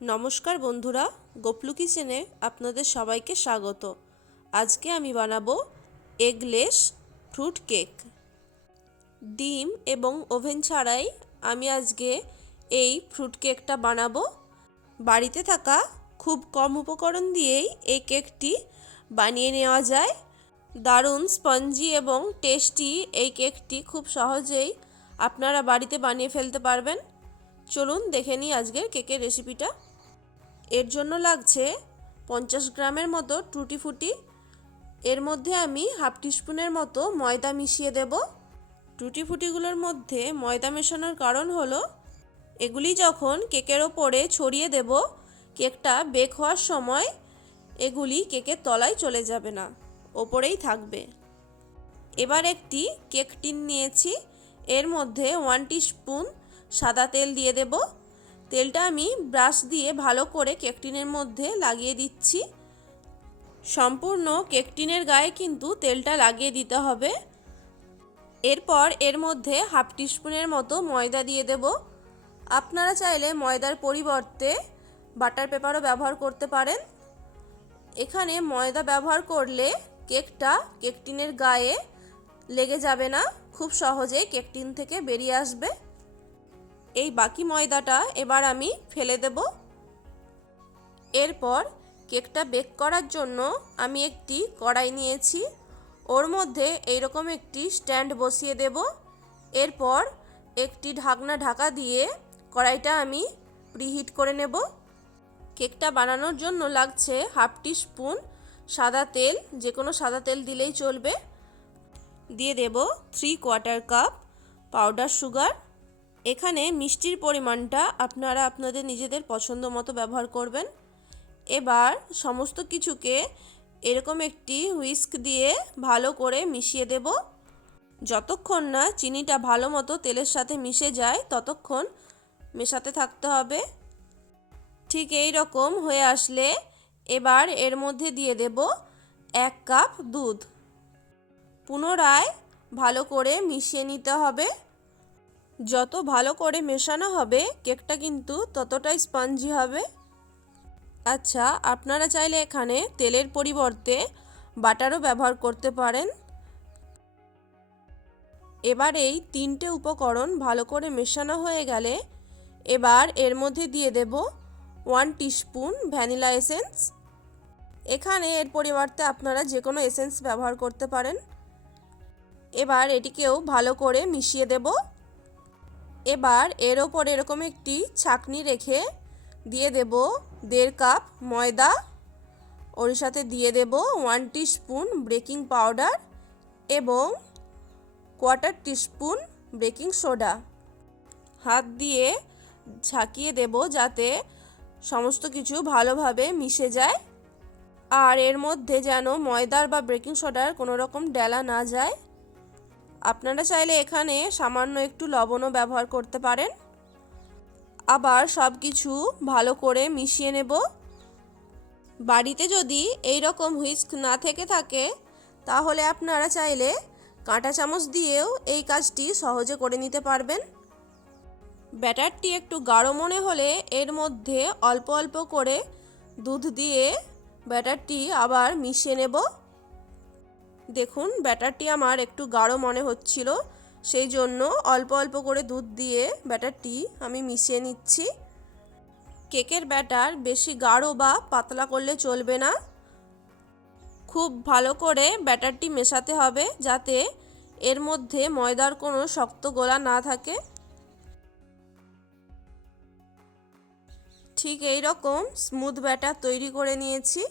নমস্কার বন্ধুরা, গোপলু কিচেনে আপনাদের সবাইকে স্বাগত। আজকে আমি বানাবো এগলেস ফ্রুট কেক। ডিম এবং ওভেন ছাড়াই আমি আজকে এই ফ্রুট কেকটা বানাবো। বাড়িতে থাকা খুব কম উপকরণ দিয়েই এই কেকটি বানিয়ে নেওয়া যায়। দারুণ স্পঞ্জি এবং টেস্টি এই কেকটি খুব সহজেই আপনারা বাড়িতে বানিয়ে ফেলতে পারবেন। চলুন দেখে নিই আজকের কেকের রেসিপিটা। এর জন্য লাগছে 50 গ্রামের মতো টুটি ফুটি। এর মধ্যে আমি হাফ টিস্পুনের মতো ময়দা মিশিয়ে দেব। টুটি ফুটিগুলোর মধ্যে ময়দা মেশানোর কারণ হলো এগুলি যখন কেকের ওপরে ছড়িয়ে দেব, কেকটা বেক হওয়ার সময় এগুলি কেকের তলায় চলে যাবে না, ওপরেই থাকবে। এবার একটি কেক টিন নিয়েছি, এর মধ্যে 1 টিস্পুন সাদা তেল দিয়ে দেব। তেলটা আমি ব্রাশ দিয়ে ভালো করে কেক টিনের মধ্যে লাগিয়ে দিচ্ছি। সম্পূর্ণ কেক টিনের গায়ে কিন্তু তেলটা লাগিয়ে দিতে হবে। এরপর এর মধ্যে হাফ টিস্পুনের মতো ময়দা দিয়ে দেব। আপনারা চাইলে ময়দার পরিবর্তে বাটার পেপারও ব্যবহার করতে পারেন। এখানে ময়দা ব্যবহার করলে কেকটা কেক টিনের গায়ে লেগে যাবে না, খুব সহজেই কেক টিন থেকে বেরিয়ে আসবে। এই বাকি ময়দাটা এবার আমি ফেলে দেব। এরপর কেকটা বেক করার জন্য আমি একটি কড়াই নিয়েছি, ওর মধ্যে এইরকম একটি স্ট্যান্ড বসিয়ে দেব। এরপর একটি ঢাকনা ঢাকা দিয়ে কড়াইটা আমি প্রিহিট করে নেব। কেকটা বানানোর জন্য লাগছে হাফ টিস্পুন সাদা তেল, যে কোনো সাদা তেল দিলেই চলবে। দিয়ে দেব 3/4 কাপ পাউডার সুগার। এখানে মিষ্টির পরিমাণটা আপনারা আপনাদের নিজেদের পছন্দ মতো ব্যবহার করবেন। এবার সমস্ত কিছুকে এরকম একটি হুইস্ক দিয়ে ভালো করে মিশিয়ে দেব। যতক্ষণ না চিনিটা ভালো মতো তেলের সাথে মিশে যায় ততক্ষণ মেশাতে থাকতে হবে। ঠিক এই রকম হয়ে আসলে এবার এর মধ্যে দিয়ে দেব 1 কাপ দুধ। পুনরায় ভালো করে মিশিয়ে নিতে হবে। যত ভালো করে মেশানো হবে কেকটা কিন্তু ততটাই স্পঞ্জি হবে। আচ্ছা, আপনারা চাইলে এখানে তেলের পরিবর্তে বাটারও ব্যবহার করতে পারেন। এবার এই 3টে উপকরণ ভালো করে মেশানো হয়ে গেলে এবার এর মধ্যে দিয়ে দেব 1 টিস্পুন ভ্যানিলা এসেন্স। এখানে এর পরিবর্তে আপনারা যে কোনো এসেন্স ব্যবহার করতে পারেন। এবার এটিকেও ভালো করে মিশিয়ে দেব। এবার এর ওপর এরকম একটি ছাঁকনি রেখে দিয়ে দেব 1.5 কাপ ময়দা। ওর সাথে দিয়ে দেব 1 টিস্পুন বেকিং পাউডার এবং 1/4 টিস্পুন বেকিং সোডা। হাত দিয়ে ঝাঁকিয়ে দেব যাতে সমস্ত কিছু ভালোভাবে মিশে যায়, আর এর মধ্যে যেন ময়দার বা বেকিং সোডার কোনো রকম ডেলা না যায়। আপনারা চাইলে এখানে সামান্য একটু লবণও ব্যবহার করতে পারেন। আবার সব কিছু ভালো করে মিশিয়ে নেব। বাড়িতে যদি এই রকম হুইস্ক না থেকে থাকে তাহলে আপনারা চাইলে কাঁটা চামচ দিয়েও এই কাজটি সহজে করে নিতে পারবেন। ব্যাটারটি একটু গাঢ় মনে হলে এর মধ্যে অল্প অল্প করে দুধ দিয়ে ব্যাটারটি আবার মিশিয়ে নেব। দেখুন, ব্যাটারটি আমার একটু গাঢ় মনে হচ্ছিল, সেই জন্য অল্প অল্প করে দুধ দিয়ে ব্যাটারটি আমি মিশিয়ে নিচ্ছি। কেকের ব্যাটার বেশি গাঢ় বা পাতলা করলে চলবে না, খুব ভালো করে ব্যাটারটি মেশাতে হবে যাতে এর মধ্যে ময়দার কোনো শক্ত গোলা না থাকে। ঠিক এই রকম স্মুথ ব্যাটার তৈরি করে নিয়েছি।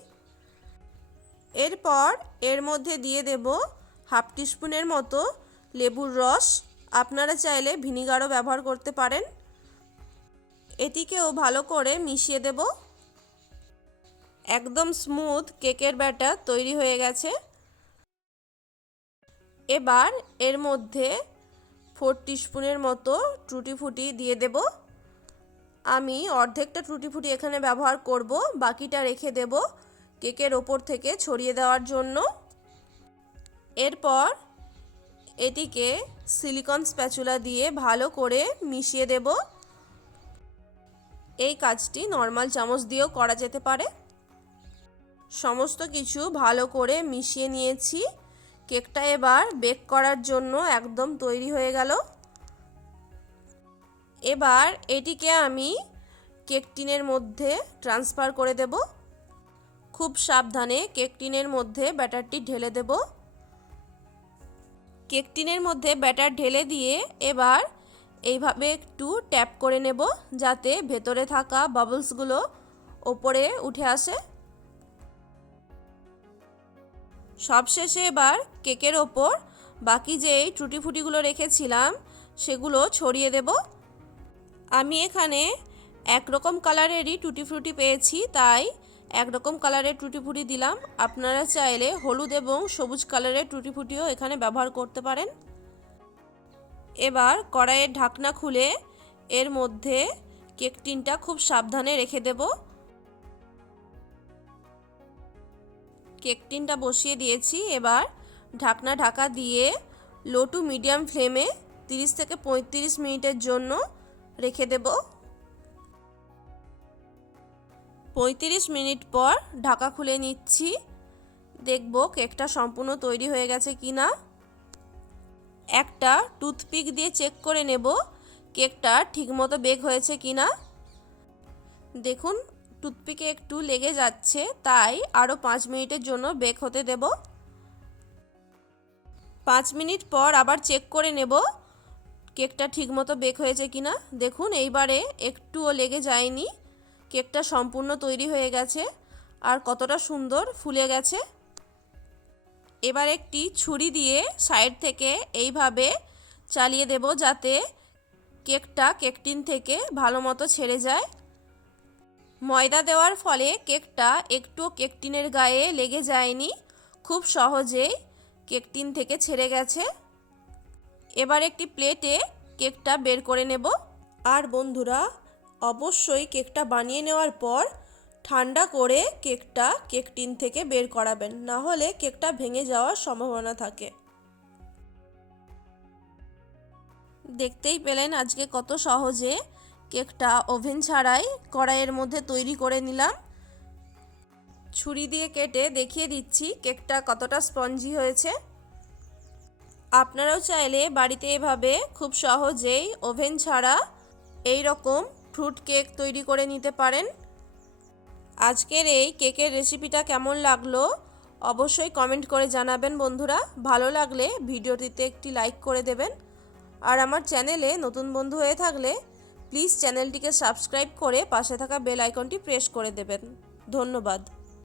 এরপর এর মধ্যে দিয়ে দেব হাফ টিস্পুনের মতো লেবুর রস। আপনারা চাইলে ভিনিগারও ব্যবহার করতে পারেন। এটিকেও ভালো করে মিশিয়ে দেব। একদম স্মুথ কেকের ব্যাটার তৈরি হয়ে গেছে। এবার এর মধ্যে 4 টিস্পুনের মতো টুটি ফুটি দিয়ে দেব। আমি অর্ধেকটা টুটি ফুটি এখানে ব্যবহার করব, বাকিটা রেখে দেব কেকের ওপর থেকে ছড়িয়ে দেওয়ার জন্য। এরপর এটিকে সিলিকন স্প্যাচুলা দিয়ে ভালো করে মিশিয়ে দেব। এই কাজটি নর্মাল চামচ দিয়েও করা যেতে পারে। সমস্ত কিছু ভালো করে মিশিয়ে নিয়েছি। কেকটা এবার বেক করার জন্য একদম তৈরি হয়ে গেল। এবার এটিকে আমি কেক টিনের মধ্যে ট্রান্সফার করে দেব। খুব সাবধানে কেক টিনের মধ্যে ব্যাটারটি ঢেলে দেব। কেক টিনের মধ্যে ব্যাটার ঢেলে দিয়ে এবার এইভাবে একটু ট্যাপ করে নেব, যাতে ভেতরে থাকা বাবলসগুলো ওপরে উঠে আসে। সবশেষে এবার কেকের ওপর বাকি যেই টুটি ফুটিগুলো রেখেছিলাম সেগুলো ছড়িয়ে দেব। আমি এখানে একরকম কালারেরই টুটি ফ্রুটি পেয়েছি, তাই একরকম কালারের টুটি ফুটি দিলাম। আপনারা চাইলে হলুদ এবং সবুজ কালারের টুটি ফুটিও এখানে ব্যবহার করতে পারেন। এবার কড়াইয়ের ঢাকনা খুলে এর মধ্যে কেক টিনটা খুব সাবধানে রেখে দেব। কেক টিনটা বসিয়ে দিয়েছি। এবার ঢাকনা ঢাকা দিয়ে লো টু মিডিয়াম ফ্লেমে 30 থেকে 35 মিনিটের জন্য রেখে দেব। 35 মিনিট পর ঢাকা খুলে নিচ্ছি। দেখব কেকটা সম্পূর্ণ তৈরি হয়ে গেছে কিনা। একটা টুথপিক দিয়ে চেক করে নেব কেকটা ঠিকমতো বেক হয়েছে কিনা। দেখুন টুথপিকে একটু লেগে যাচ্ছে, তাই আরও 5 মিনিটের জন্য বেক হতে দেব। 5 মিনিট পর আবার চেক করে নেব কেকটা ঠিকমতো বেক হয়েছে কিনা। দেখুন এইবারে একটুও লেগে যায়নি, কেকটা সম্পূর্ণ তৈরি হয়ে গেছে আর কতটা সুন্দর ফুলে গেছে। এবার একটি ছুরি দিয়ে সাইড থেকে এইভাবে চালিয়ে দেব, যাতে কেকটা কেক টিন থেকে ভালো মতো ছেড়ে যায়। ময়দা দেওয়ার ফলে কেকটা একটুও কেক টিনের গায়ে লেগে যায়নি, খুব সহজেই কেক টিন থেকে ছেড়ে গেছে। এবার একটি প্লেটে কেকটা বের করে নেব। আর বন্ধুরা, অবশ্যই কেকটা বানিয়ে নেওয়ার পর ঠান্ডা করে কেকটা কেক টিন থেকে বের করাবেন, না হলে কেকটা ভেঙে যাওয়ার সম্ভাবনা থাকে। দেখতেই পেলেন আজকে কত সহজে কেকটা ওভেন ছাড়াই কড়াইয়ের মধ্যে তৈরি করে নিলাম। ছুরি দিয়ে কেটে দেখিয়ে দিচ্ছি কেকটা কতটা স্পঞ্জি হয়েছে। আপনারাও চাইলে বাড়িতে এভাবে খুব সহজেই ওভেন ছাড়া এই রকম ফ্রুট কেক তৈরি করে নিতে পারেন। আজকের এই কেকের রেসিপিটা কেমন লাগলো অবশ্যই কমেন্ট করে জানাবেন বন্ধুরা। ভালো লাগলে ভিডিওটিতে একটি লাইক করে দেবেন। আর আমার চ্যানেলে নতুন বন্ধু হয়ে থাকলে প্লিজ চ্যানেলটিকে সাবস্ক্রাইব করে পাশে থাকা বেল আইকনটি প্রেস করে দেবেন। ধন্যবাদ।